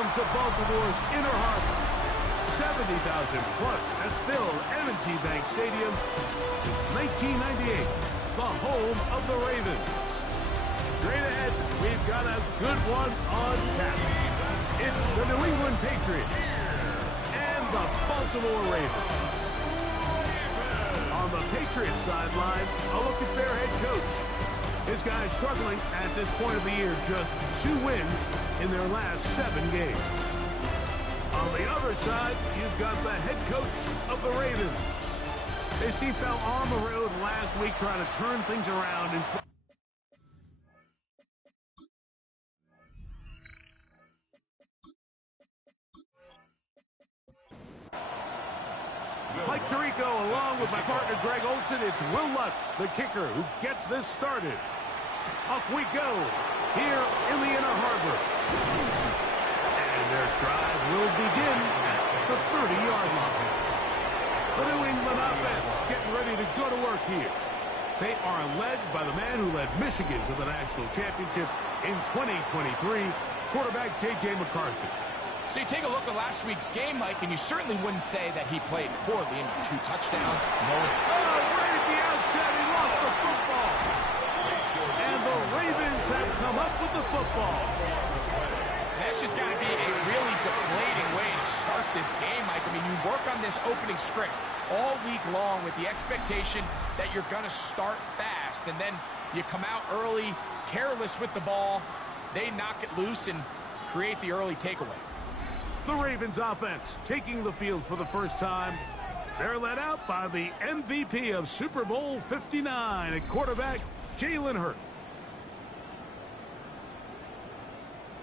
Welcome to Baltimore's Inner Harbor. 70,000 plus at Bill M&T Bank Stadium since 1998, the home of the Ravens. Straight ahead, we've got a good one on tap. It's the New England Patriots and the Baltimore Ravens. On the Patriots sideline, a look at their head coach. This guy's struggling at this point of the year, just 2 wins in their last 7 games. On the other side, you've got the head coach of the Ravens. This team fell on the road last week trying to turn things around in front. Mike Tirico, along with my partner Greg Olson, it's Will Lutz, the kicker, who gets this started. Off we go, here in the Inner Harbor. And their drive will begin at the 30-yard line. The New England offense getting ready to go to work here. They are led by the man who led Michigan to the national championship in 2023, quarterback J.J. McCarthy. So you take a look at last week's game, Mike, and you certainly wouldn't say that he played poorly. I mean, 2 touchdowns, no. Right at the outset, he lost the football. And the Ravens have come up with the football. That's just got to be a really deflating way to start this game, Mike. I mean, you work on this opening script all week long with the expectation that you're going to start fast, and then you come out early, careless with the ball. They knock it loose and create the early takeaway. The Ravens offense taking the field for the first time. They're led out by the MVP of Super Bowl 59 at quarterback, Jalen Hurts.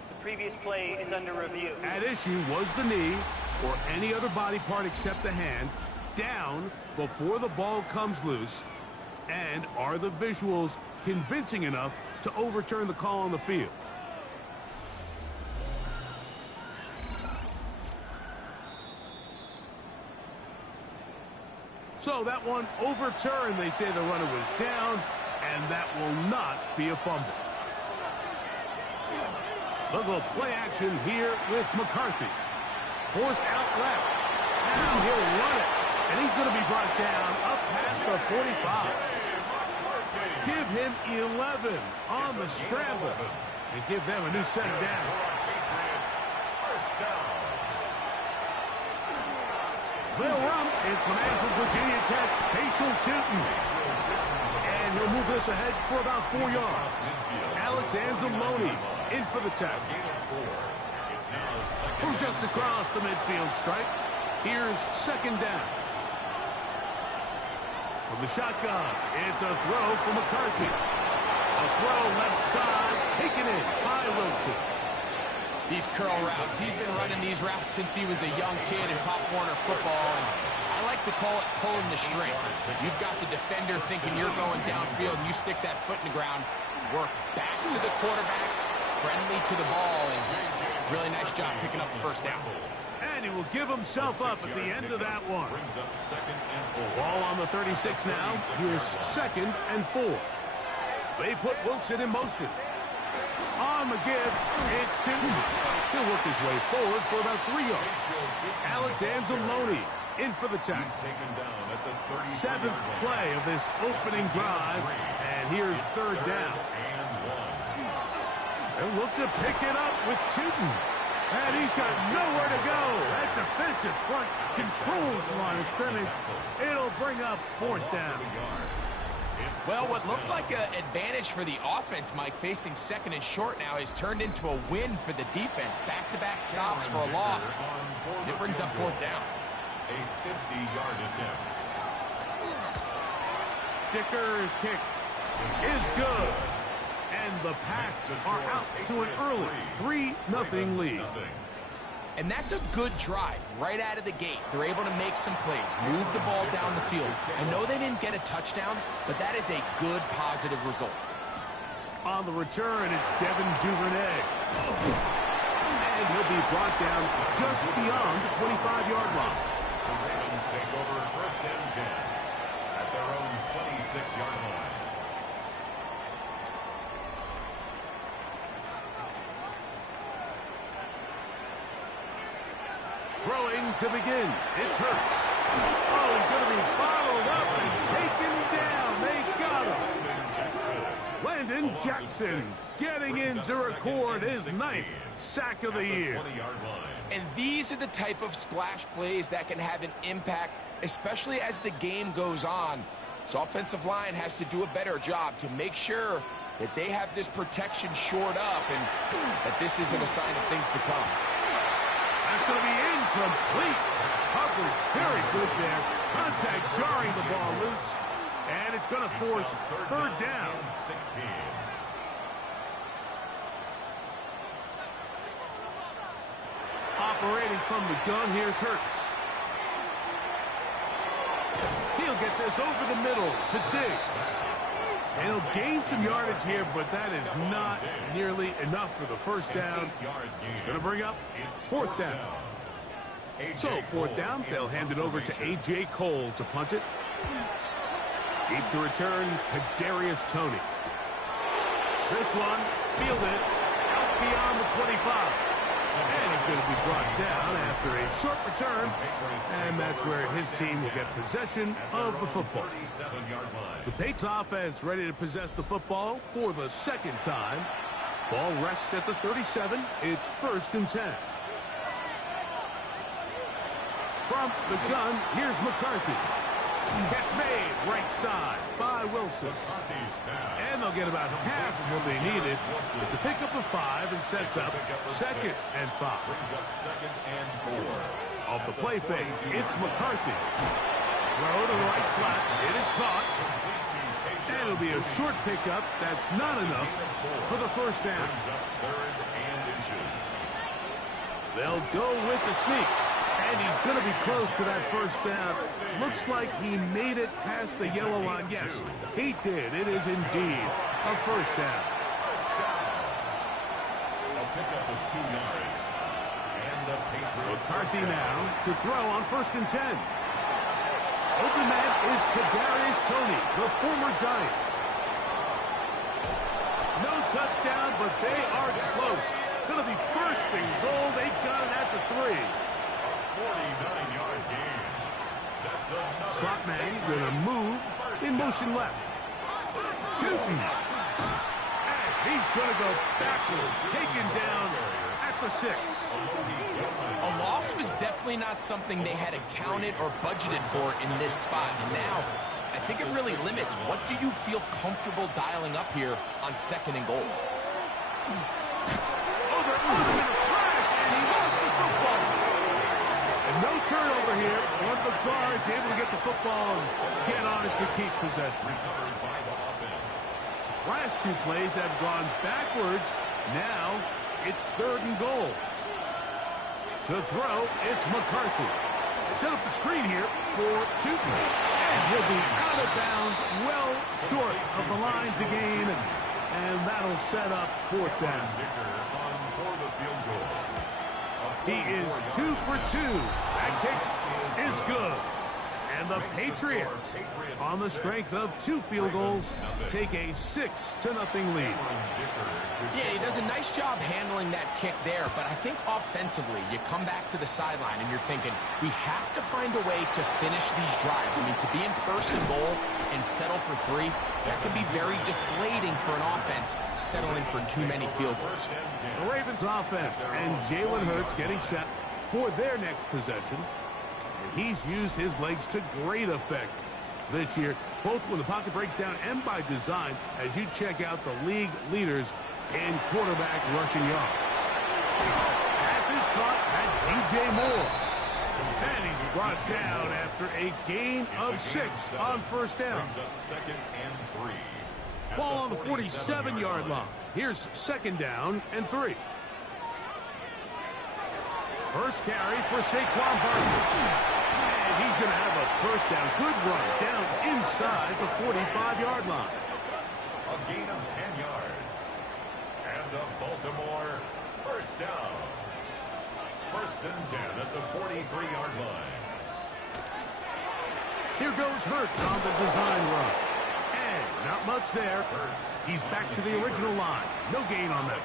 The previous play is under review. At issue was the knee, or any other body part except the hand, down before the ball comes loose. And are the visuals convincing enough to overturn the call on the field? So that one overturned. They say the runner was down, and that will not be a fumble. Look at play action here with McCarthy. Forced out left. Now he'll run it, and he's going to be brought down up past the 45. Give him 11 on the scramble, and give them a new set down. They'll run. It's the man from Virginia Tech, Patriot Tootin. And he'll move this ahead for about 4 yards. Alex Anzalone in for the tackle. From just across the midfield stripe, here's second down. From the shotgun, it's a throw for McCarthy. A throw left side, taken in by Wilson. These curl routes, he's been running these routes since he was a young kid in Pop Warner football, and I like to call it pulling the string. You've got the defender thinking you're going downfield, and you stick that foot in the ground, work back to the quarterback, friendly to the ball, and really nice job picking up the first down. And he will give himself up at the end of that one. Ball on the 36 now. Here's 2nd and 4. They put Wilson in motion. On the give, it's Tootin. He'll work his way forward for about 3 yards. Alex Anzalone in for the tackle. 7th play of this opening drive, and here's 3rd down. They'll look to pick it up with Tootin. And he's got nowhere to go. That defensive front controls the line of scrimmage. It'll bring up 4th down. Well, what looked like an advantage for the offense, Mike, facing 2nd and short now, has turned into a win for the defense. Back-to-back stops for a loss. It brings up 4th down. A 50-yard attempt. Dicker's kick is good. And the Pats are out to an early 3-0 lead. And that's a good drive right out of the gate. They're able to make some plays, move the ball down the field. I know they didn't get a touchdown, but that is a good, positive result. On the return, it's Devin Duvernay. And he'll be brought down just beyond the 25-yard line. The Ravens take over 1st and 10 at their own 26-yard line. to begin. It's Hurts. Oh, he's going to be bottled up and taken down. They got him. Landon Jackson getting in to record his 9th sack of the year. And these are the type of splash plays that can have an impact, especially as the game goes on. So offensive line has to do a better job to make sure that they have this protection shored up and that this isn't a sign of things to come. That's going to be incomplete. Coverage very good there. Contact jarring the ball loose. And it's going to force third down. 16. Operating from the gun, here's Hurts. He'll get this over the middle to Diggs. And he'll gain some yardage here, but that is not nearly enough for the first down. It's going to bring up fourth down. So, fourth down, they'll hand it over to A.J. Cole to punt it. Deep to return, Kadarius Toney. This one, fielded out beyond the 25. And he's going to be brought down after a short return. And that's where his team will get possession of the football. The Patriots offense ready to possess the football for the second time. Ball rests at the 37. It's 1st and 10. From the gun, here's McCarthy. Catch made right side by Wilson. And they'll get about half of what they needed. It's a pickup of 5 and sets up 2nd and 5. Off the play fake, it's McCarthy. Throw to the right flat. It is caught. And it'll be a short pickup. That's not enough for the first down. They'll go with the sneak. And he's going to be close to that first down. Looks like he made it past the yellow line. Yes, he did. It is indeed a first down. A pickup of 2 yards. And the Patriots. McCarthy now to throw on 1st and 10. Open man is Kadarius Toney, the former Giant. No touchdown, but they are close. Going to be 1st and goal. They've got it at the 3. 49-yard gain. That's another. Slot man going to move in motion left. Shooting. And he's going to go backwards. Taken down at the 6. A loss was definitely not something they had accounted or budgeted for in this spot. And now, I think it really limits what do you feel comfortable dialing up here on 2nd and goal. Over in a flash, and he lost the football. And no turnover here. One of the guards able to get the football and get on it to keep possession. Last 2 plays have gone backwards. Now it's 3rd and goal. To throw, it's McCarthy. Set up the screen here for 2. And he'll be out of bounds, well short of the line to gain. And that'll set up 4th down. He is 2 for 2. That kick is good. And the Patriots, on the strength of 2 field goals, take a 6-0 lead. Yeah, he does a nice job handling that kick there, but I think offensively, you come back to the sideline and you're thinking, we have to find a way to finish these drives. I mean, to be in 1st and goal and settle for 3, that can be very deflating for an offense settling for too many field goals. The Ravens offense and Jalen Hurts getting set for their next possession. And he's used his legs to great effect this year, both when the pocket breaks down and by design, as you check out the league leaders in quarterback rushing yards. Pass is caught at DJ Moore. And he's brought down after a gain of 6 on 1st down. Ball on the 47-yard line. Here's 2nd down and 3. First carry for Saquon Barkley. And he's going to have a first down. Good run down inside the 45-yard line. A gain of 10 yards. And the Baltimore first down. 1st and 10 at the 43-yard line. Here goes Hurts on the design run. And not much there. He's back to the original line. No gain on that.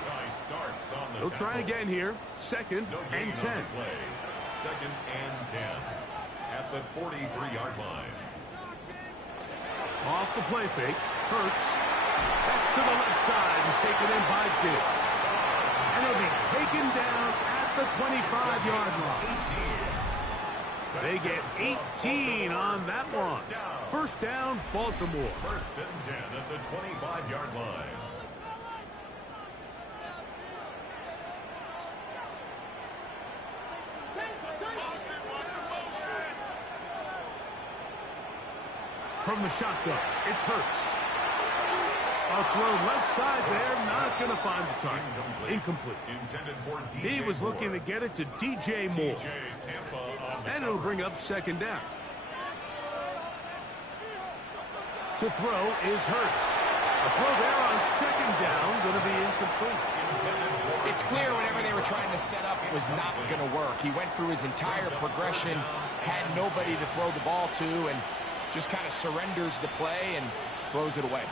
Starts on the He'll try again here. 2nd and 10. second and 10 at the 43-yard line. Off the play fake. Hurts. That's to the left side and taken in by Diggs. And he'll be taken down at the 25-yard line. They get 18 on that one. First down, Baltimore. First and 10 at the 25-yard line. From the shotgun, it's Hurts. A throw left side there, not going to find the target. Incomplete. Intended for DJ He was looking to get it to DJ Moore. And it'll bring up second down. To throw is Hurts. A throw there on second down, going to be incomplete. It's clear whenever they were trying to set up, it was not going to work. He went through his entire progression, had nobody to throw the ball to, and just kind of surrenders the play and throws it away.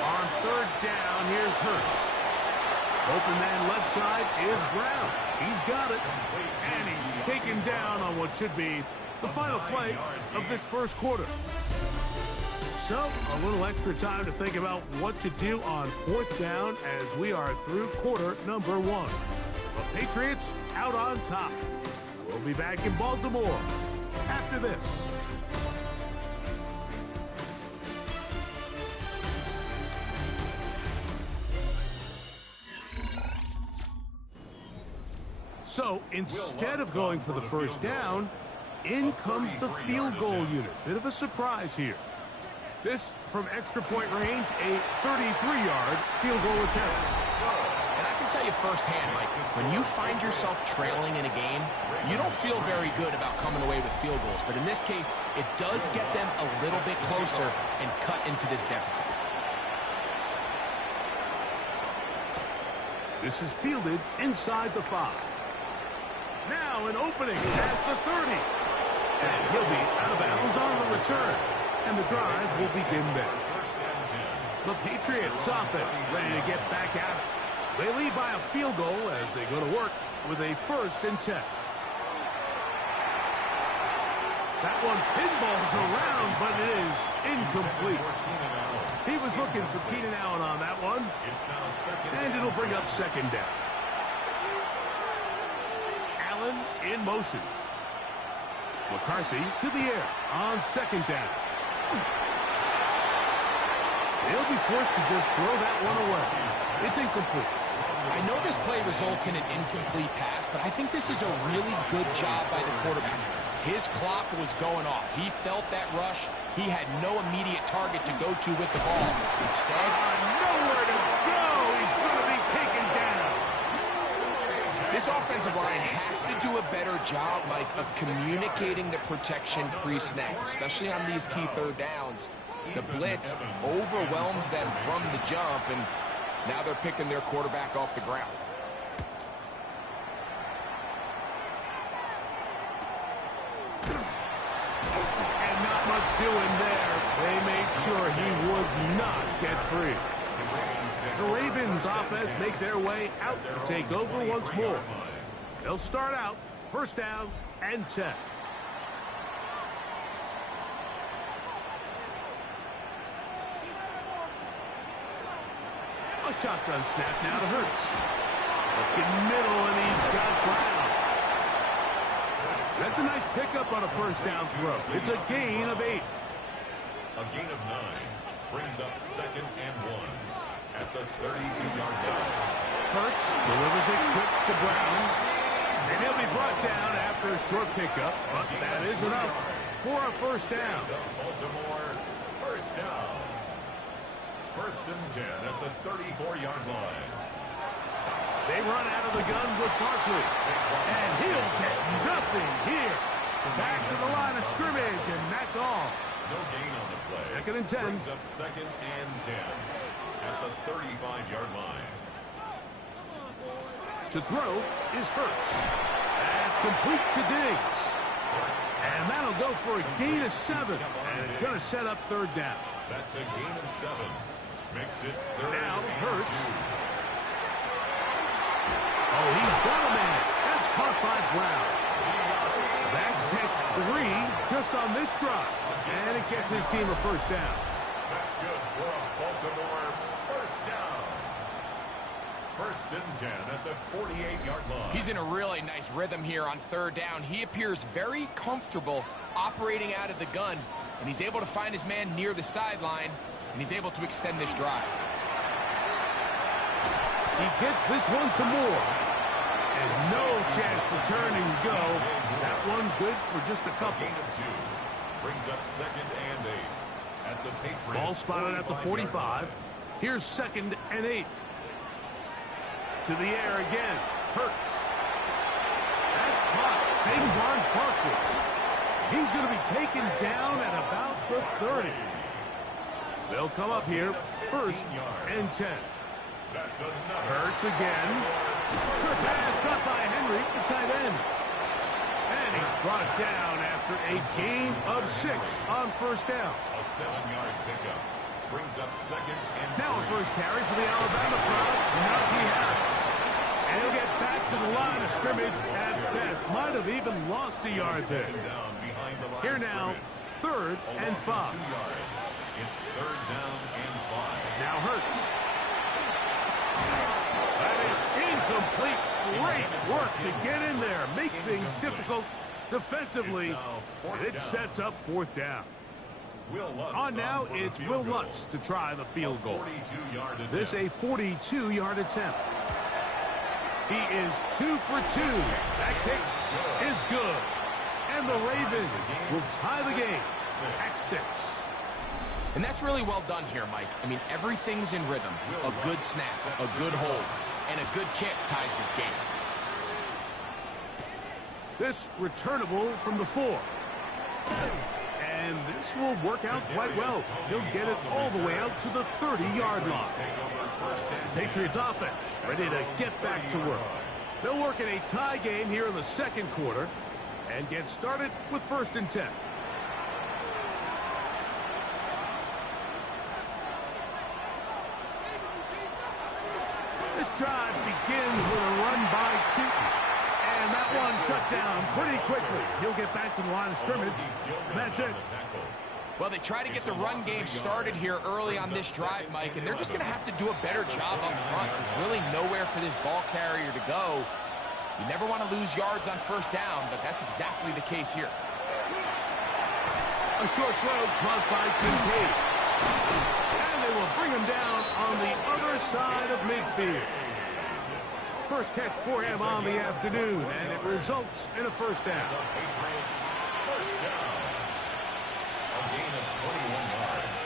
On third down, here's Hurts. Open man left side is Brown. He's got it. And he's taken down on what should be the final play of this first quarter. So, a little extra time to think about what to do on fourth down as we are through quarter number one. The Patriots out on top. We'll be back in Baltimore after this. So, instead of going for the first down, in comes the field goal unit. Bit of a surprise here. This from extra point range, a 33-yard field goal attempt. And I can tell you firsthand, Mike, when you find yourself trailing in a game, you don't feel very good about coming away with field goals. But in this case, it does get them a little bit closer and cut into this deficit. This is fielded inside the 5. Now an opening past the 30. And he'll be out of bounds on the return. And the drive will begin there. The Patriots offense ready to get back at it. They lead by a field goal as they go to work with a 1st and 10. That one pinballs around, but it is incomplete. He was looking for Keenan Allen on that one. And it'll bring up second down. Allen in motion. McCarthy to the air on second down. He'll be forced to just throw that one away. It's incomplete. I know this play results in an incomplete pass, but I think this is a really good job by the quarterback. His clock was going off. He felt that rush. He had no immediate target to go to with the ball. Instead, nowhere to go. He's going to be taken down. This offensive line has to do a better job, Mike, of communicating the protection pre-snap, especially on these key third downs. The blitz overwhelms them from the jump, and now they're picking their quarterback off the ground. And not much doing there. They made sure he would not get free. The Ravens offense make their way out to take over once more. They'll start out first down and 10. A shotgun snap now to Hurts. Looking middle, and he's got Brown. That's a nice pickup on a first down throw. It's a gain of 8. A gain of 9 brings up second and 1 at the 32-yard line. Hurts delivers it quick to Brown. And he'll be brought down after a short pickup, but that is enough for a first down. Baltimore, first down. First and 10 at the 34-yard line. They run out of the gun with Barkley. And he'll get nothing here. Back to the line of scrimmage, and that's all. No gain on the play. Second and 10. Brings up second and 10 at the 35-yard line. To throw is Hurts. That's complete to Diggs. And that'll go for a gain of 7. And it's going to set up third down. That's a gain of 7. Makes it third Now and Hurts. 2. Oh, he's got a man. That's caught by Brown. 3 just on this drive. And it gets his team a first down. That's good for a Baltimore first down. First and 10 at the 48-yard line. He's in a really nice rhythm here on third down. He appears very comfortable operating out of the gun, and he's able to find his man near the sideline, and he's able to extend this drive. He gets this one to Moore. And no chance to turn and go. That one good for just a couple. Gain of 2 brings up second and 8 at the Patriots. Ball spotted at the 45. Here's second and 8. To the air again. Hurts. That's caught. Saquon Barkley. He's going to be taken down at about the 30. They'll come up here. First and 10. That's enough. Hurts again. Good pass caught by Henry, the tight end. And he's brought down after a gain of 6 on first down. A 7-yard pickup brings up second and Now a 3. first carry for the Alabama crowd. Najee Harris. And he'll get back to the line of scrimmage at best. Might have even lost a yard there. Down behind the line Here of now, scrimmage. 3rd and 5. 2 yards. It's 3rd down and 5. Now Hurts. That is incomplete. Great work to get in there. Make things difficult defensively. And it sets up 4th down. Will Lutz On now, for the it's field Will goal. Lutz to try the field goal. 42-yard attempt. This a 42-yard attempt. He is 2 for 2. That kick is good. And the Ravens will tie the game at 6. And that's really well done here, Mike. I mean, everything's in rhythm. A good snap, a good hold, and a good kick ties this game. This returnable from the 4. And this will work out quite well. He'll get it all the way out to the 30-yard line. Patriots offense ready to get back to work. They'll work in a tie game here in the 2nd quarter and get started with 1st and 10. This drive begins with a run by Cheaton. And that one shut down pretty quickly. He'll get back to the line of scrimmage. And that's it. Well, they try to get the run game started here early on this drive, Mike, and they're just going to have to do a better job up front. There's really nowhere for this ball carrier to go. You never want to lose yards on first down, but that's exactly the case here. A short throw caught by Kincaid. And they will bring him down on the other side of midfield. First catch for him on the afternoon, and it results in a first down. Patriots first down. A gain of 21 yards.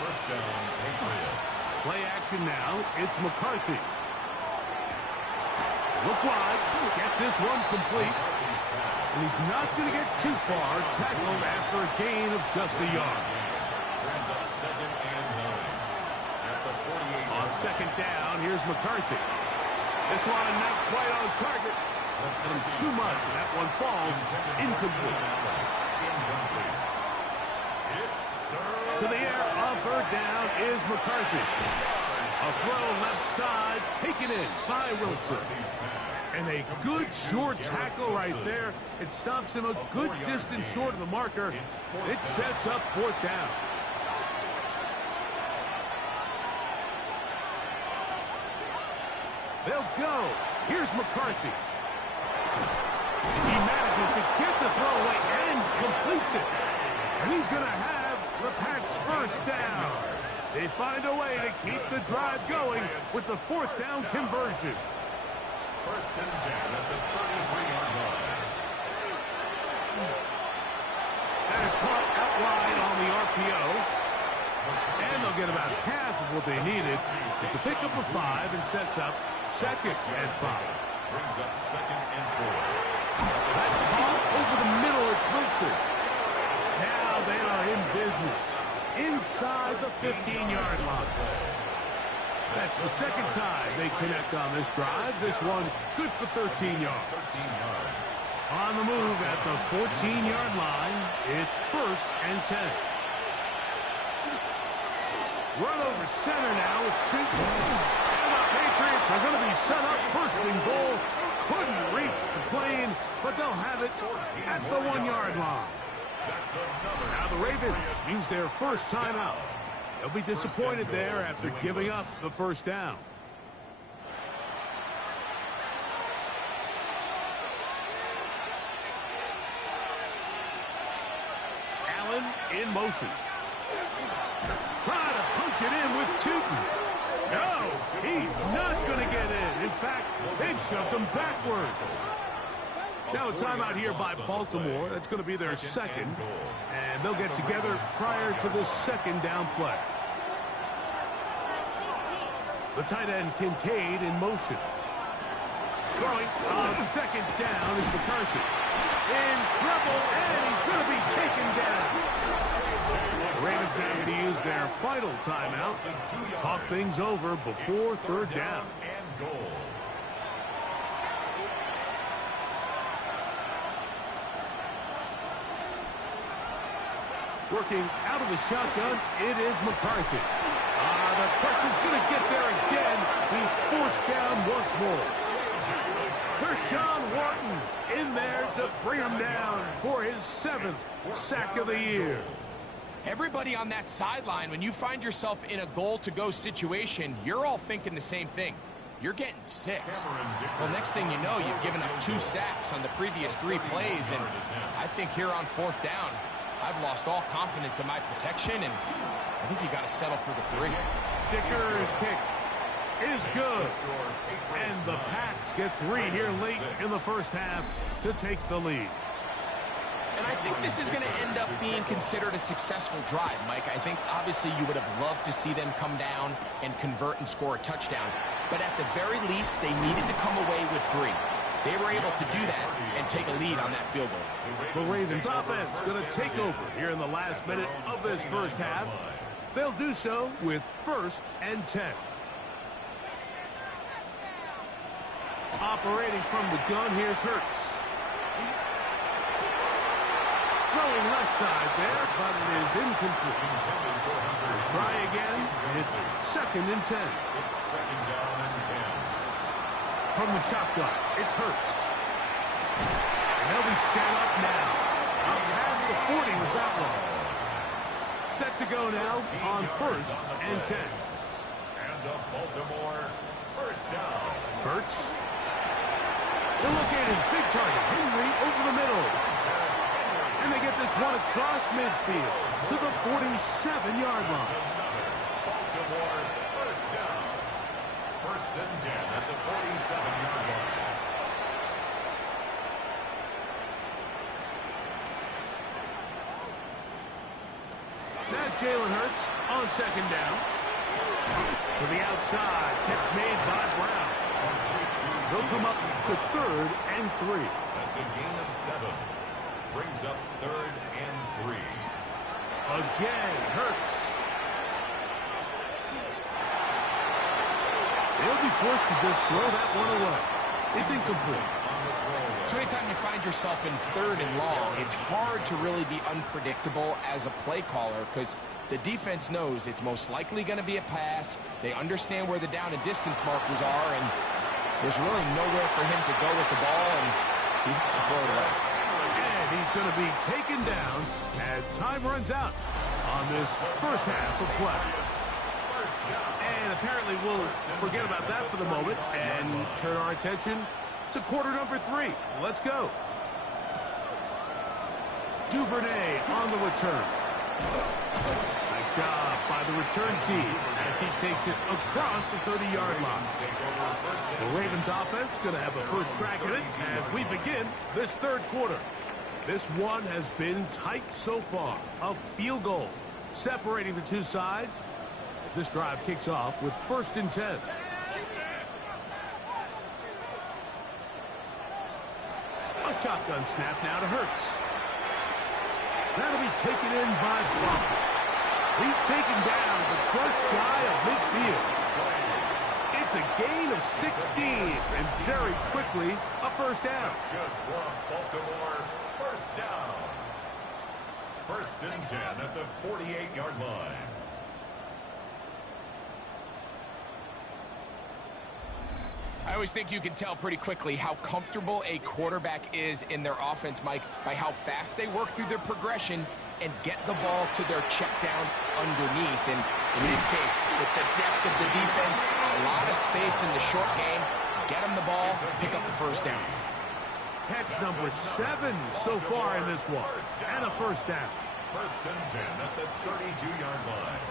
First down, Patriots. Play action now. It's McCarthy. Look wide. Get this one complete. And he's not going to get too far. Tackled after a gain of just a yard. Brings up second and 9. At the 48. On second down, here's McCarthy. This one not quite on target. Hit him too much, and that one falls incomplete. To the air on third down is McCarthy. A throw left side taken in by Wilson. And a good short tackle right there. It stops him a good distance short of the marker. It sets up 4th down. They'll go. Here's McCarthy. He manages to get the throw away and completes it. And he's going to have the Pats first down. They find a way to keep the drive going with the 4th down conversion. First and 10 at the 33-yard line. That is caught out wide on the RPO. And they'll get about half of what they needed. It's a pickup of 5 and sets up 2nd and 5. Brings up second and 4. That ball over the middle, it's Wilson. Now they are in business. Inside the 15-yard line. That's the 2nd time they connect on this drive. This one good for 13 yards. 13 yards. On the move at the 14-yard line, it's 1st and 10. Run over center now with Treatment. And the Patriots are going to be set up 1st and goal couldn't reach the plane, but they'll have it at the 1-yard line. Now the Ravens use their first timeout. They'll be disappointed there after giving up the first down. Allen in motion. Trying to punch it in with Tootin. No, he's not going to get in. In fact, they've shoved him backwards. Now a timeout here by Baltimore. That's going to be their second. And they'll get together prior to the second down play. The tight end Kincaid in motion. Throwing on second down is McCarthy. In trouble, and he's going to be taken down. The Ravens now going to use their final timeout. Talk things over before third down. Working out of the shotgun, it is McCarthy. The pressure's going to get there again. He's forced down once more. Kershawn Wharton in there to bring him down for his 7th sack of the year. Everybody on that sideline, when you find yourself in a goal-to-go situation, you're all thinking the same thing. You're getting 6. Well, next thing you know, you've given up 2 sacks on the previous 3 plays, and I think here on 4th down, I've lost all confidence in my protection, and I think you got to settle for the 3. Dicker's kick is good. And the Pats get 3 here late in the first half to take the lead. And I think this is going to end up being considered a successful drive, Mike. I think obviously you would have loved to see them come down and convert and score a touchdown. But at the very least, they needed to come away with 3. They were able to do that and take a lead on that field goal. The Ravens offense going to take over here in the last minute of this first half. They'll do so with 1st and 10. Operating from the gun, here's Hurts. Throwing left side there, but it is incomplete. Try again. It's 2nd and 10. From the shotgun, it's Hurts. And they'll be set up now. Up past the 40 with that one. Set to go now on 1st and 10. And the Baltimore first down. Hurts. They'll look at his big target, Henry, over the middle. And they get this one across midfield to the 47-yard line. Baltimore first down. 1st and 10 at the 47-yard line. Now Jalen Hurts on 2nd down. To the outside, catch made by Brown. They'll come up to 3rd and 3. That's a gain of 7. Brings up 3rd and 3. Again, Hurts. They'll be forced to just throw that one away. It's incomplete. So anytime you find yourself in 3rd and long, it's hard to really be unpredictable as a play caller because the defense knows it's most likely going to be a pass. They understand where the down and distance markers are, and there's really nowhere for him to go with the ball, and he has to throw it away. And he's going to be taken down as time runs out on this first half of play. And apparently we'll forget about that for the moment and turn our attention to quarter number 3. Let's go. Duvernay on the return. Nice job by the return team as he takes it across the 30-yard line. The Ravens offense going to have the first crack at it as we begin this 3rd quarter. This one has been tight so far. A field goal separating the 2 sides as this drive kicks off with 1st and 10. A shotgun snap now to Hurts. That'll be taken in by Buffett. He's taken down, but just shy of midfield. It's a gain of 16, and very quickly, a first down. Good from Baltimore. First down. 1st and 10 at the 48-yard line. I always think you can tell pretty quickly how comfortable a quarterback is in their offense, Mike, by how fast they work through their progression and get the ball to their check down underneath. And in this case, with the depth of the defense, a lot of space in the short game, get them the ball, pick up the first down. Catch number 7 so far in this one, and a first down. First and 10 at the 32-yard line.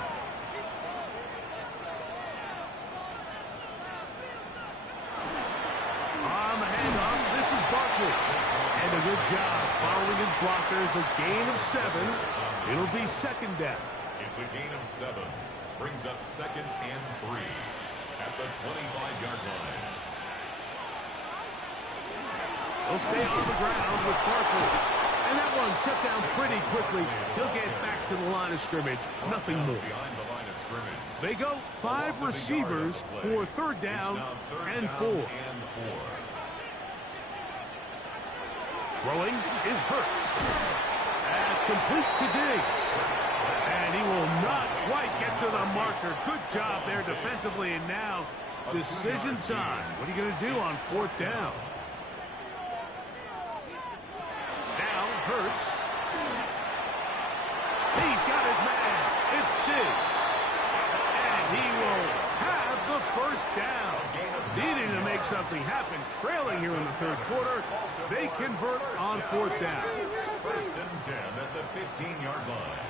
On the handoff, this is Barkley. And a good job following his blockers, a gain of 7. It'll be second down. It's a gain of 7. Brings up second and 3 at the 25-yard line. He'll stay on the ground with Barkley. And that one shut down pretty quickly. He'll get back to the line of scrimmage. Nothing more. Behind the line of scrimmage. They go 5 receivers for third down and 4. Throwing is Hurts. That's complete to Diggs. And he will not quite get to the marker. Good job there defensively. And now decision time. What are you going to do on fourth down? Now Hurts. He's got his man. It's Diggs. And he will have the first down. Needing to make something happen. Trailing here in the third quarter. They convert on fourth down. First and 10 at the 15-yard line.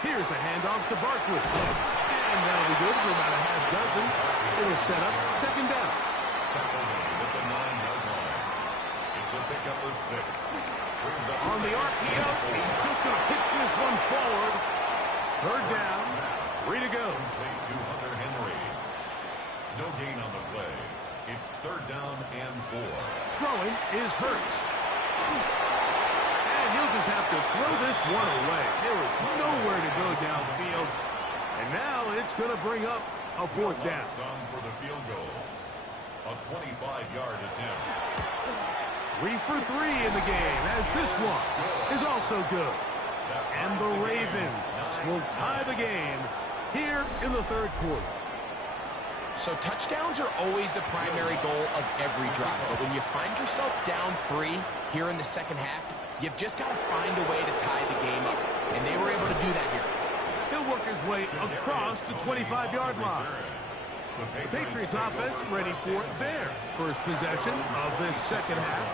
Here's a handoff to Barkley. And that'll be good for about a half dozen. It'll set up second down. Tackle at the 9-yard line. It's a pickup of 6. On the RPO, he's just going to pitch this one forward. Third down. 3 to go. Complete to Hunter Henry. No gain on the play. It's third down and 4. Throwing is Hurts. And he'll just have to throw this one away. There is nowhere to go downfield. And now it's going to bring up a fourth down. Some for the field goal. A 25-yard attempt. 3 for 3 in the game, as this one is also good. And the Ravens will tie the game here in the third quarter. So touchdowns are always the primary goal of every drive. But when you find yourself down 3 here in the second half, you've just got to find a way to tie the game up. And they were able to do that here. He'll work his way across the 25-yard line. The Patriots offense ready for their first possession of this second half.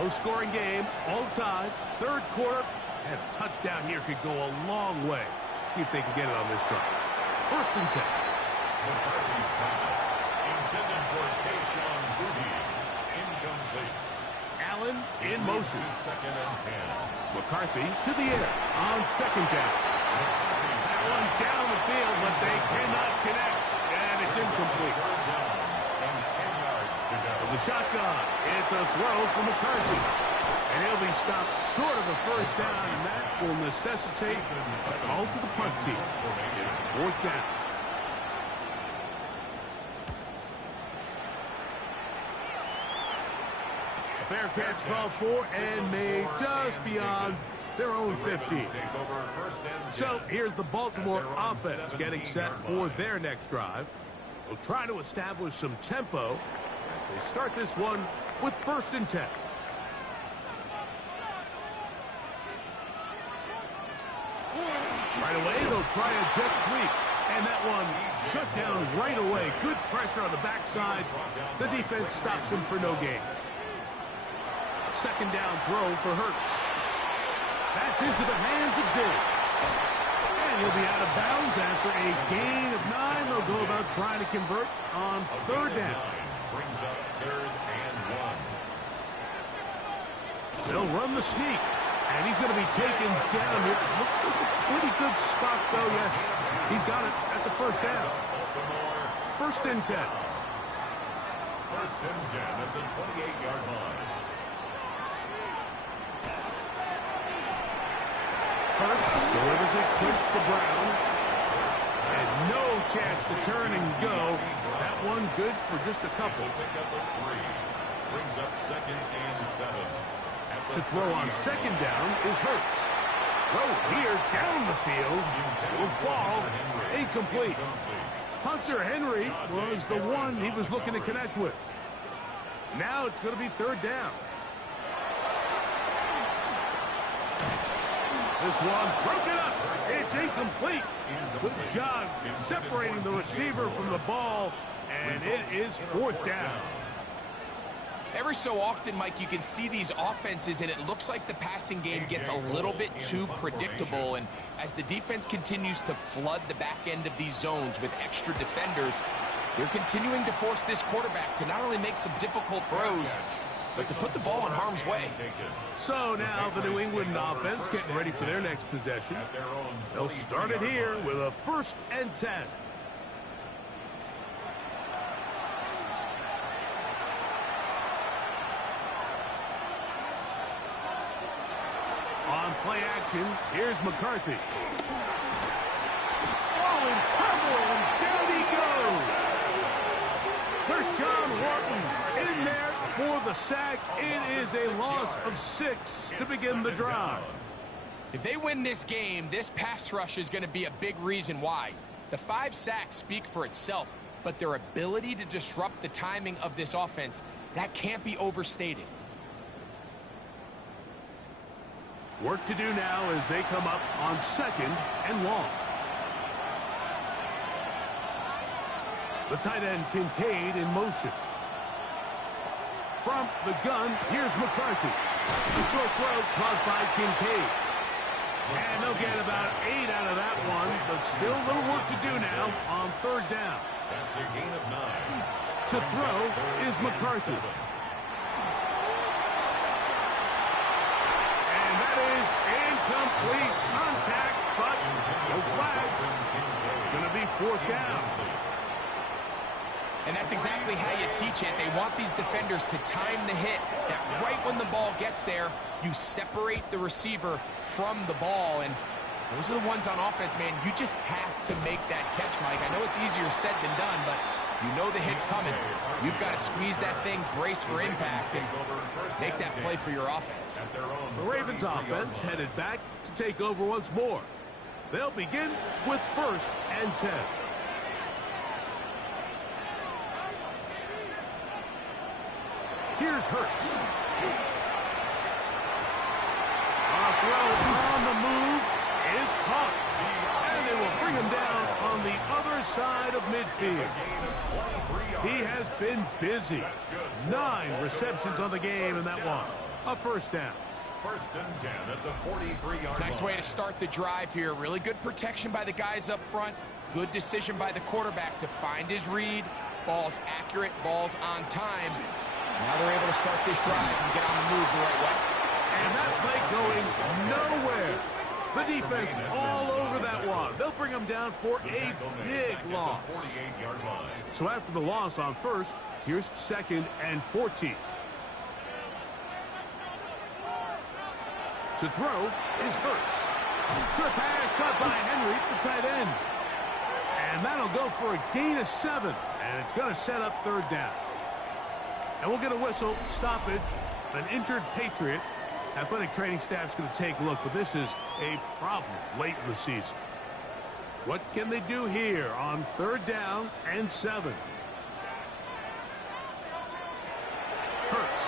Low-scoring game, all tied, third quarter, and a touchdown here could go a long way. See if they can get it on this drive. First and 10. McCarthy's pass, intended for Kayshon Boutte, incomplete. Allen in motion. Second and 10. McCarthy to the air on second down. That one down the field, but they cannot connect, and it's incomplete. Third down and 10 yards to go. From the shotgun, it's a throw from McCarthy. And he'll be stopped short of the first down, and that will necessitate a call to the punt team. It's fourth down. A fair catch called for and made just beyond their own 50. So here's the Baltimore offense getting set for their next drive. They'll try to establish some tempo as they start this one with first and 10. Right away, they'll try a jet sweep. And that one shut down right away. Good pressure on the backside. The defense stops him for no gain. Second down throw for Hurts. That's into the hands of Diggs. And he'll be out of bounds after a gain of 9. They'll go about trying to convert on third down. Brings up third and 1. They'll run the sneak. And he's going to be taken down here. Looks like a pretty good spot, though. Yes, he's got it. That's a first down. First and 10. First and 10 at the 28-yard line. Hurts delivers it quick to Brown. And no chance to turn and go. That one good for just a couple. Pickup of 3. Brings up second and 7. To throw on second down is Hurts. Throw here down the field. Will fall. Incomplete. Hunter Henry was the one he was looking to connect with. Now it's going to be third down. This one broken up. It's incomplete. Good job separating the receiver from the ball, and it is fourth down. Every so often, Mike, you can see these offenses, and it looks like the passing game gets a little bit too predictable. And as the defense continues to flood the back end of these zones with extra defenders, they're continuing to force this quarterback to not only make some difficult throws, but to put the ball in harm's way. So now the New England offense getting ready for their next possession. They'll start it here with a 1st and 10. On play action, here's McCarthy. Oh, in trouble, and down he goes. Kershawn Wharton in there for the sack. It is a loss of 6 to begin the drive. If they win this game, this pass rush is going to be a big reason why. The 5 sacks speak for itself, but their ability to disrupt the timing of this offense, that can't be overstated. Work to do now as they come up on 2nd and long. The tight end Kincaid in motion. From the gun, here's McCarthy. A short throw caused by Kincaid. And they'll get about 8 out of that one, but still a little work to do now on 3rd down. That's a gain of 9. To throw is McCarthy. Incomplete contact, but no flags. It's going to be 4th down. And that's exactly how you teach it. They want these defenders to time the hit, that right when the ball gets there, you separate the receiver from the ball. And those are the ones on offense, man. You just have to make that catch, Mike. I know it's easier said than done, but you know the hit's coming. You've got to squeeze that thing, brace for impact, and make that play for your offense. The Ravens offense headed back to take over once more. They'll begin with 1st and 10. Here's Hurts. A throw on the move is caught. And they will bring him down on the other side of midfield. He has been busy. 9 receptions on the game in that one. A 1st down. 1st and 10 at the 43-yard line. Nice way to start the drive here. Really good protection by the guys up front. Good decision by the quarterback to find his read. Ball's accurate, ball's on time. Now they're able to start this drive and get on the move the right way. And that play going nowhere. The defense all over that one. They'll bring them down for a big loss. So after the loss on 1st, here's 2nd and 14. To throw is Hurts. Trip pass caught by Henry, the tight end. And that'll go for a gain of 7. And it's going to set up 3rd down. And we'll get a whistle, stoppage, an injured Patriot. Athletic training staff's going to take a look, but this is a problem late in the season. What can they do here on 3rd down and 7? Hurts.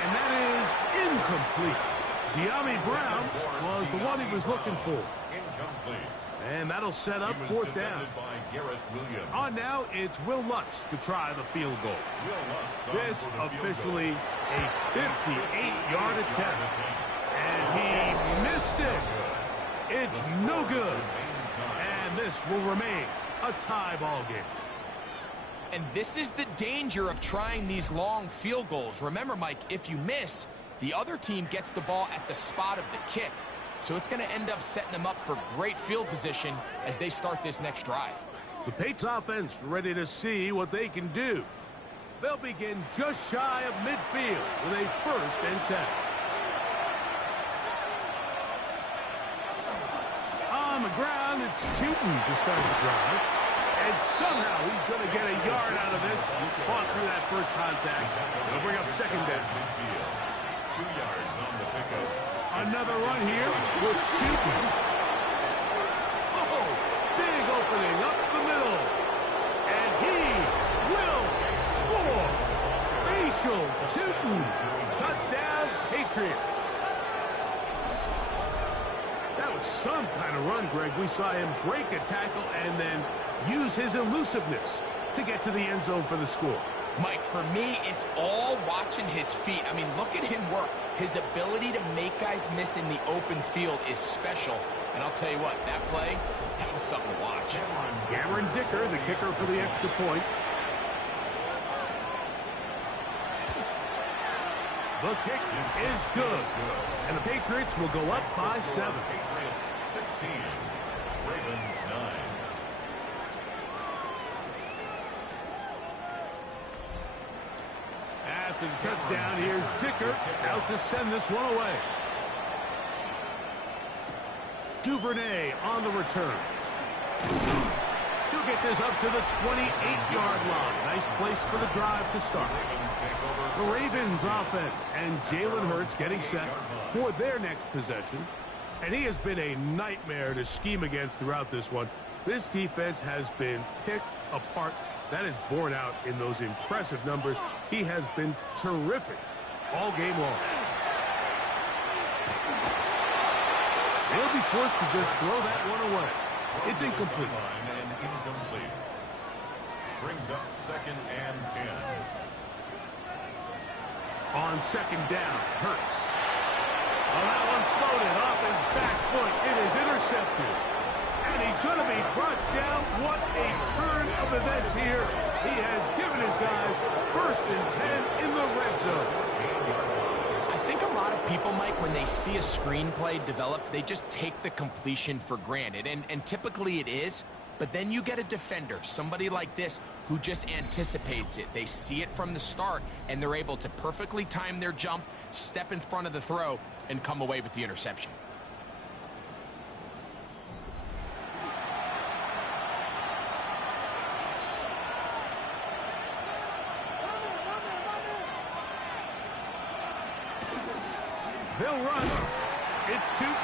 And that is incomplete. De'Ami Brown was the one he was looking for. Incomplete. And that'll set up 4th down. On now, it's Will Lutz to try the field goal. This officially a 58-yard attempt. And he missed it. It's no good. And this will remain a tie ball game. And this is the danger of trying these long field goals. Remember, Mike, if you miss, the other team gets the ball at the spot of the kick. So it's going to end up setting them up for great field position as they start this next drive. The Patriots offense ready to see what they can do. They'll begin just shy of midfield with a 1st and 10. On the ground, it's Tootin to start the drive. And somehow he's going to get a yard out of this. Fought through that first contact. They'll bring up 2nd down. 2 yards on the pickup. Another run here with Tootin. Oh, big opening up the middle. And he will score. Facial shooting. Touchdown, Patriots. That was some kind of run, Greg. We saw him break a tackle and then use his elusiveness to get to the end zone for the score. Mike, for me, it's all watching his feet. I mean, look at him work. His ability to make guys miss in the open field is special. And I'll tell you what, that play, that was something to watch. Cameron Dicker, the kicker for the extra point. The kick is good. And the Patriots will go up by 7. Patriots 16, Ravens 9. After the touchdown, here's Dicker out to send this one away. Duvernay on the return. He'll get this up to the 28-yard line. Nice place for the drive to start. The Ravens offense and Jalen Hurts getting set for their next possession. And he has been a nightmare to scheme against throughout this one. This defense has been picked apart. That is borne out in those impressive numbers. He has been terrific all game long. They'll be forced to just throw that one away. It's incomplete. And incomplete. Brings up 2nd and 10. On 2nd down, Hurts. Oh, that one floated off his back foot. It is intercepted. And he's going to be brought down. What a turn of events here. He has given his guys 1st and 10 in the red zone. I think a lot of people, Mike, when they see a screenplay develop, they just take the completion for granted. And typically it is. But then you get a defender, somebody like this, who just anticipates it. They see it from the start, and they're able to perfectly time their jump, step in front of the throw, and come away with the interception. They'll run. It's Tootin.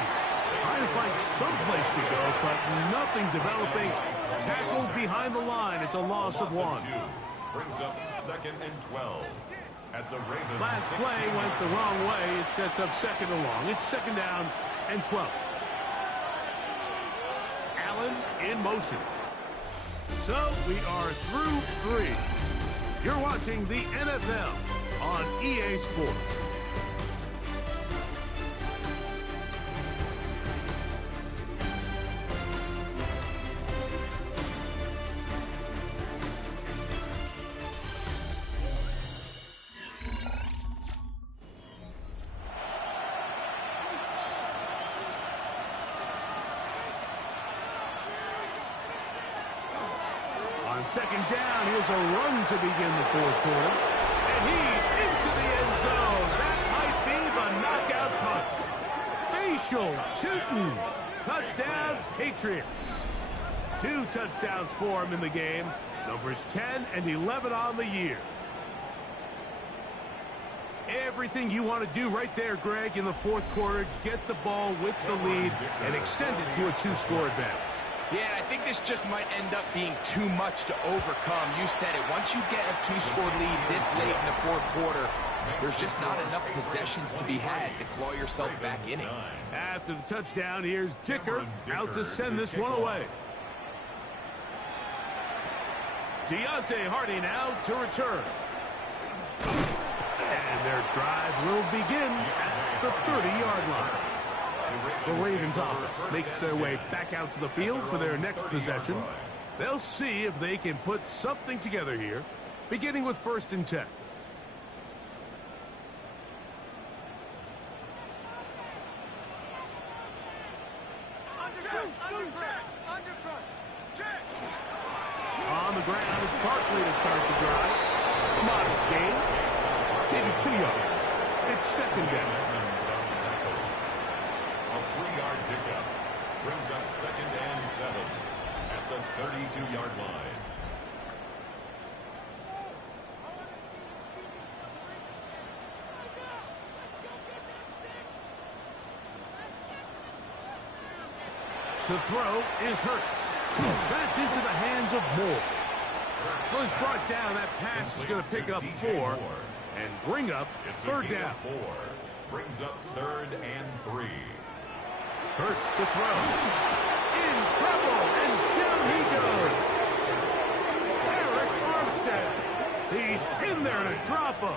Trying to find some place to go, but nothing developing. Tackled behind the line. It's a loss of 1. Brings up 2nd and 12. At the Ravens. Last play went the wrong way. It sets up 2nd and long. It's 2nd down and 12. Allen in motion. So we are through 3. You're watching the NFL on EA Sports. On 2nd down, here's a run to begin the 4th quarter. And he's into the end zone. That might be the knockout punch. Facial shooting. Touchdown, Patriots. 2 touchdowns for him in the game. Numbers 10 and 11 on the year. Everything you want to do right there, Greg, in the 4th quarter. Get the ball with the lead and extend it to a 2-score advantage. Yeah, I think this just might end up being too much to overcome. You said it. Once you get a 2-score lead this late in the 4th quarter, there's just not enough possessions to be had to claw yourself back in it. After the touchdown, here's Dicker out to send this one away. Deontay Hardy now to return. And their drive will begin at the 30-yard line. The Ravens offense makes their way back out to the field for their next possession. They'll see if they can put something together here, beginning with 1st and 10. On the ground, it's Barkley to start the drive. A modest gain, maybe 2 yards. It's 2nd down. A 3-yard pickup brings up 2nd and 7 at the 32-yard line. To throw is Hurts. That's into the hands of Moore. So he's brought down. That pass is going to pick up 4 and bring up third down. 4. Brings up 3rd and 3. Hurts to throw. In trouble, and down he goes. Eric Armstead. He's in there to drop him.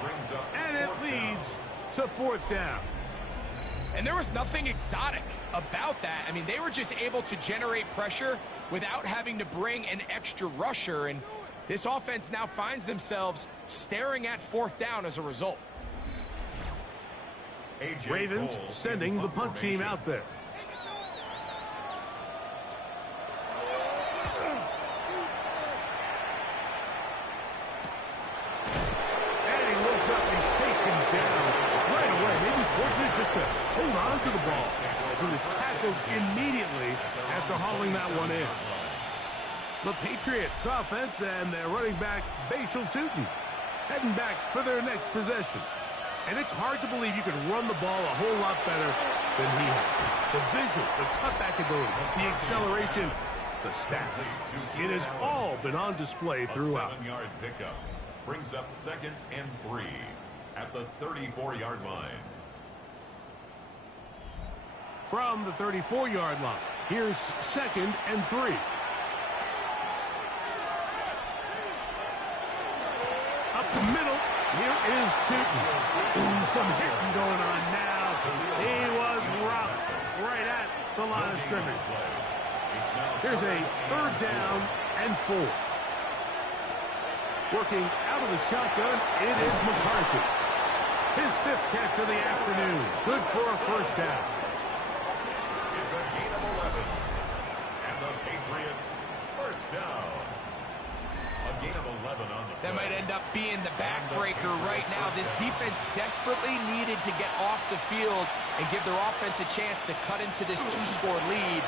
And it leads to 4th down. And there was nothing exotic about that. I mean, they were just able to generate pressure without having to bring an extra rusher. And this offense now finds themselves staring at 4th down as a result. Ravens sending the punt team out there. And he looks up, he's taken down right away. Maybe fortunate just to hold on to the ball as he was tackled immediately after hauling that one in. The Patriots offense and their running back, Bashal Tootin, heading back for their next possession. And it's hard to believe you could run the ball a whole lot better than he has. The vision, the cutback ability, the acceleration, the stats. It has all been on display throughout. A 7-yard pickup brings up 2nd and 3 at the 34-yard line. From the 34-yard line, here's 2nd and 3. Up the middle, here is Tootin. Ooh, some hitting going on now. He was rocked right at the line of scrimmage. Here's a 3rd down and 4. Working out of the shotgun, it is McCarthy. His 5th catch of the afternoon. Good for a 1st down. It's a gain of 11. And the Patriots 1st down. A gain of 11 on the play. That might end up being the backbreaker right now. This defense desperately needed to get off the field and give their offense a chance to cut into this 2-score lead.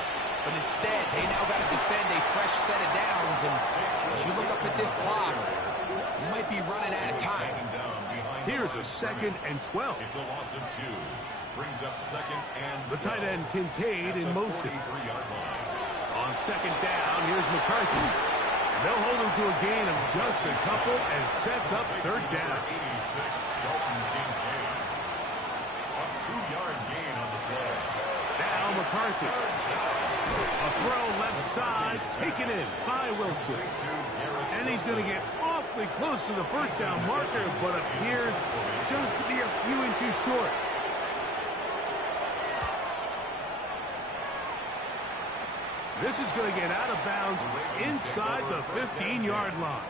But instead, they now got to defend a fresh set of downs. And as you look up at this clock, you might be running out of time. Here's a 2nd and 12. It's a loss of 2. Brings up 2nd and 12. The tight end Kincaid in motion. 43-yard line. On 2nd down, here's McCarthy. And they'll hold him to a gain of just a couple and sets up 3rd down. 86, Dalton Kincaid. A 2-yard gain on the play. Now McCarthy. A throw left side, taken in by Wilson. And he's going to get awfully close to the 1st down marker, but appears just to be a few inches short. This is going to get out of bounds inside the 15-yard line.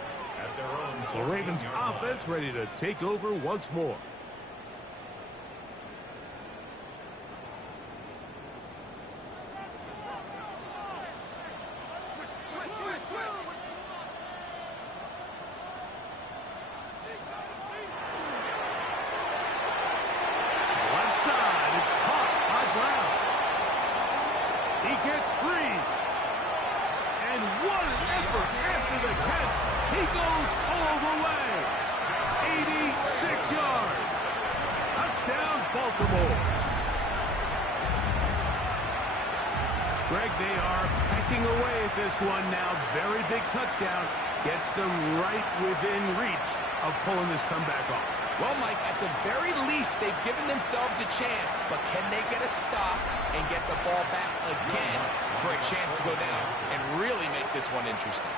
The Ravens offense ready to take over once more. Left side, it's caught by Brown. He gets free. And what an effort after the catch. He goes all the way. 86 yards. Touchdown, Baltimore. Greg, they are pecking away at this one now. Very big touchdown. Gets them right within reach of pulling this comeback off. Well, Mike, at the very least, they've given themselves a chance, but can they get a stop and get the ball back again for a chance to go down and really make this one interesting?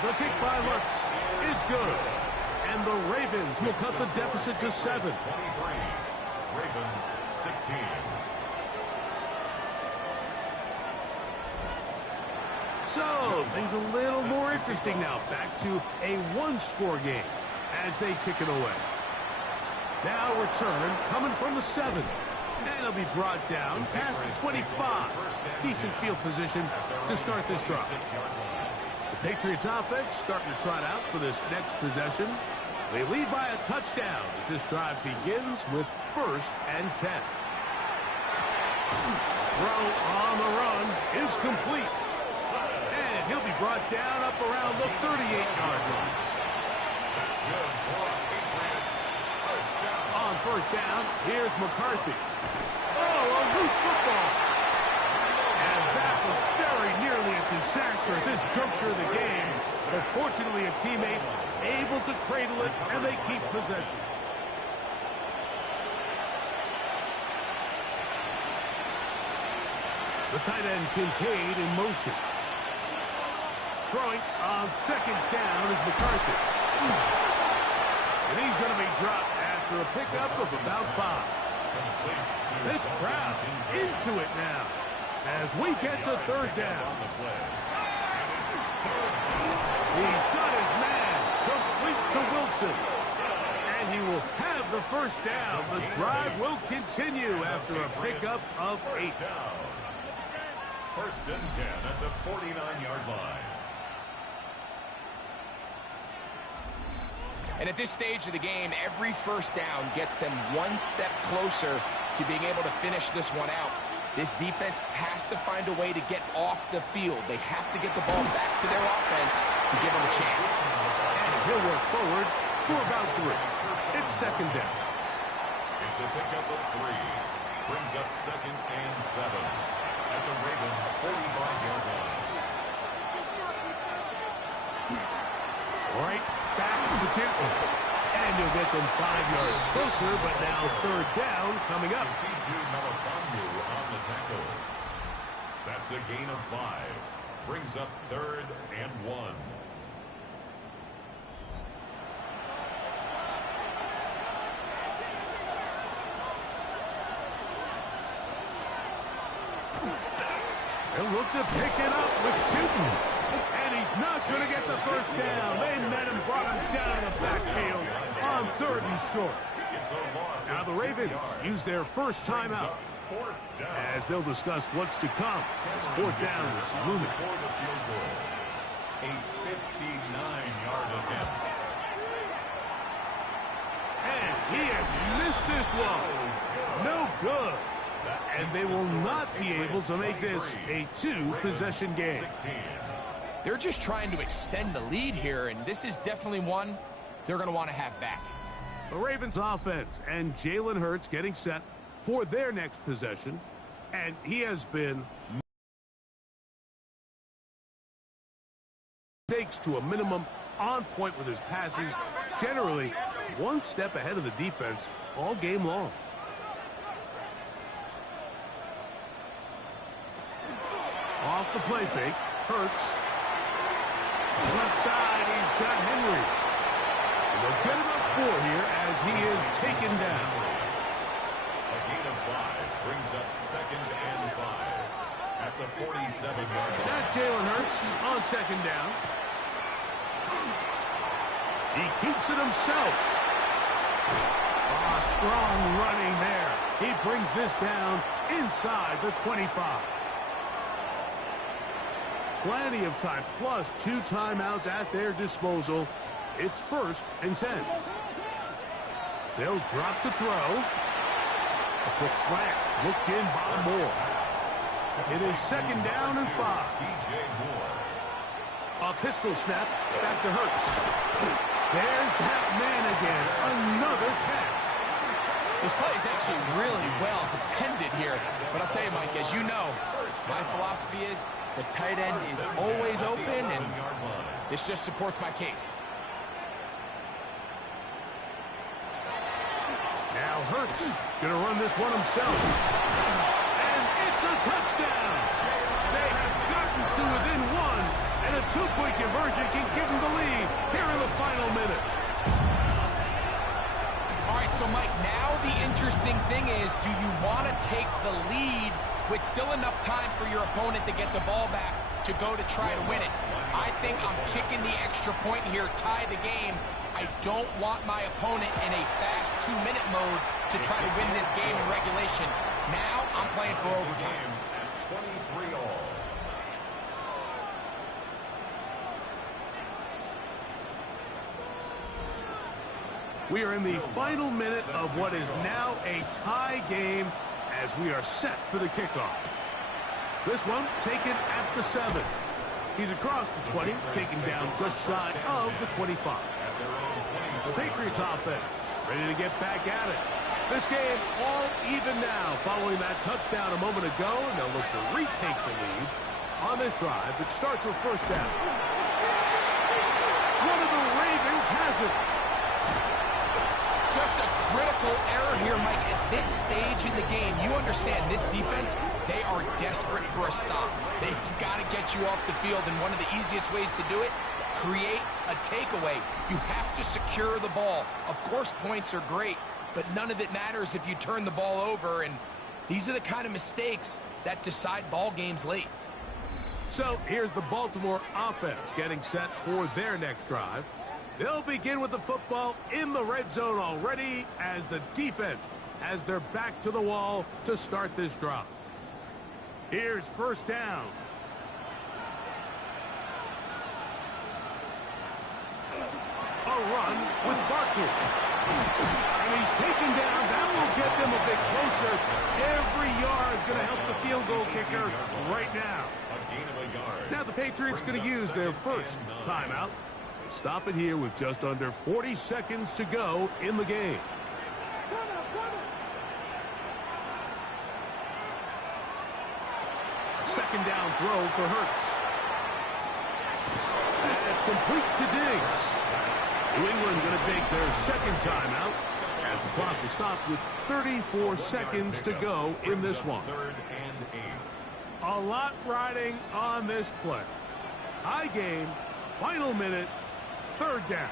The kick by Lutz is good. And the Ravens will cut the deficit to 7. 23. Ravens 16. So, things a little more interesting now. Back to a 1-score game as they kick it away. Now return coming from the 7. And it'll be brought down past the 25. Decent field position to start this drive. The Patriots offense starting to trot out for this next possession. They lead by a touchdown as this drive begins with 1st and 10. Throw on the run is complete. And he'll be brought down up around the 38-yard line. That's good for Patriots. 1st down. On 1st down, here's McCarthy. Oh, a loose football. And that was very nearly a disaster at this juncture of the game. But fortunately, a teammate able to cradle it, and they keep possession. The tight end Kincaid in motion. Throwing on second down is McCarthy. And he's going to be dropped after a pickup of about 5. This crowd into it now as we get to third down. He's got his man complete to Wilson. And he will have the first down. The drive will continue after a pickup of 8. First and 10 at the 49-yard line. And at this stage of the game, every first down gets them one step closer to being able to finish this one out. This defense has to find a way to get off the field. They have to get the ball back to their offense to give them a chance. And he'll work forward for about 3. It's second down. It's a pickup of 3. Brings up second and 7 at the Ravens' 45-yard line. Right back to Tinton. And he'll get them 5 yards closer, but now third down coming up. On the tackle. That's a gain of 5. Brings up third and 1. They'll look to pick it up with Tinton. And he's not going to get the first down. They met him, brought him down in the backfield on third and short. Now the Ravens use their first timeout as they'll discuss what's to come as fourth down is looming. A 59-yard attempt. And he has missed this one. No good. And they will not be able to make this a 2-possession game. They're just trying to extend the lead here, and this is definitely one they're going to want to have back. The Ravens offense and Jalen Hurts getting set for their next possession. And he has been takes to a minimum, on point with his passes, generally one step ahead of the defense all game long. Off the play fake, Hurts. Left side, he's got Henry. And they'll get him up 4 here as he is taken down. A gain of 5 brings up second and 5 at the 47-yard line. Now Jalen Hurts on second down. He keeps it himself. Strong running there. He brings this down inside the 25. Plenty of time, plus 2 timeouts at their disposal. It's first and 10. They'll drop to throw. A quick slant, looked in by Moore. It is second down and 5. A pistol snap, back to Hurts. There's that man again, another catch. This play is actually really well defended here. But I'll tell you, Mike, as you know, my philosophy is the tight end is always open, and this just supports my case. Now Hurts going to run this one himself. And it's a touchdown. They have gotten to within 1, and a 2-point conversion can give them the lead here in the final minute. All right, so Mike, now the interesting thing is, do you want to take the lead with still enough time for your opponent to get the ball back to go to try to win it? I think I'm kicking the extra point here, tie the game. I don't want my opponent in a fast 2-minute mode to try to win this game in regulation. Now I'm playing for overtime. At 23 all. We are in the final minute of what is now a tie game as we are set for the kickoff. This one taken at the 7. He's across the 20, taken down just shy of the 25. The Patriots offense ready to get back at it. This game all even now following that touchdown a moment ago, and they'll look to retake the lead on this drive. It starts with first down. One of the Ravens has it. Just a critical error here, Mike. At this stage in the game, you understand this defense, they are desperate for a stop. They've got to get you off the field, and one of the easiest ways to do it, create a takeaway. You have to secure the ball. Of course, points are great, but none of it matters if you turn the ball over, and these are the kind of mistakes that decide ball games late. So here's the Baltimore offense getting set for their next drive. They'll begin with the football in the red zone already as the defense has their back to the wall to start this drive. Here's first down. A run with Barkley. And he's taken down. That will get them a bit closer. Every yard going to help the field goal kicker right now. Now the Patriots going to use their first timeout. Stop it here with just under 40 seconds to go in the game. Second down throw for Hurts. That's complete to Diggs. New England going to take their second timeout as the clock will stop with 34 seconds to go in this one. A lot riding on this play. High game, final minute, third down.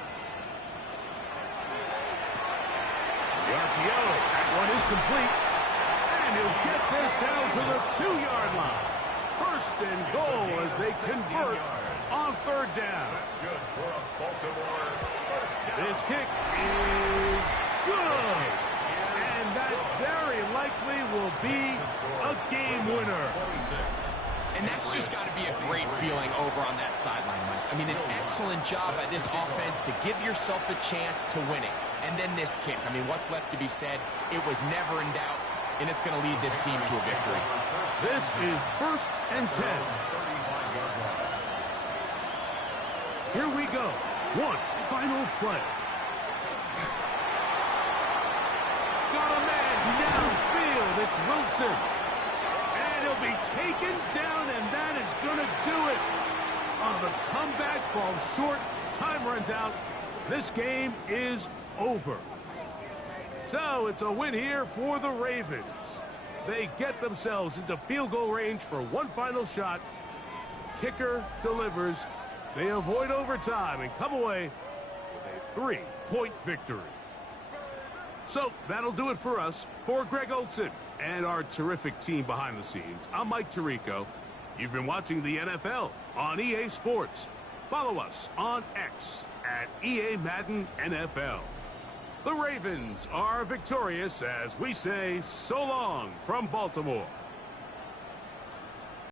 The RPO, that one is complete. And he'll get this down to the 2-yard line. First and goal as they convert on third down. This kick is good. And that very likely will be a game winner. And that's just got to be a great feeling over on that sideline, Mike. I mean, an excellent job by this offense to give yourself a chance to win it. And then this kick. I mean, what's left to be said? It was never in doubt, and it's going to lead this team to a victory. This is first and 10. Here we go. One final play. Got a man downfield. It's Wilson. And he'll be taken down, and that is going to do it. Oh, the comeback falls short. Time runs out. This game is over. So it's a win here for the Ravens. They get themselves into field goal range for one final shot. Kicker delivers. They avoid overtime and come away with a 3-point victory. So that'll do it for us. For Greg Olson and our terrific team behind the scenes, I'm Mike Tirico. You've been watching the NFL on EA Sports. Follow us on X at EA Madden NFL. The Ravens are victorious as we say so long from Baltimore.